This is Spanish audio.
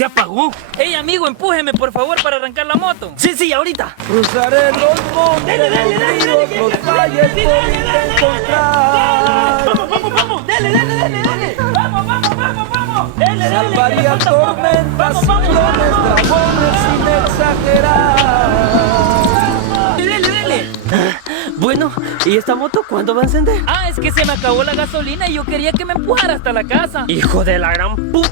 Se apagó. Ey, amigo, empújeme, por favor, para arrancar la moto. Sí, ahorita. Cruzaré los montes, los ríos, los valles por encontrar. Vamos. Dale. Vamos. Dale. Salvaría tormentas, ciclones, dragones sin exagerar. Dale. Bueno, ¿y esta moto cuándo va a encender? Ah, es que se me acabó la gasolina y yo quería que me empujara hasta la casa. Hijo de la gran puta.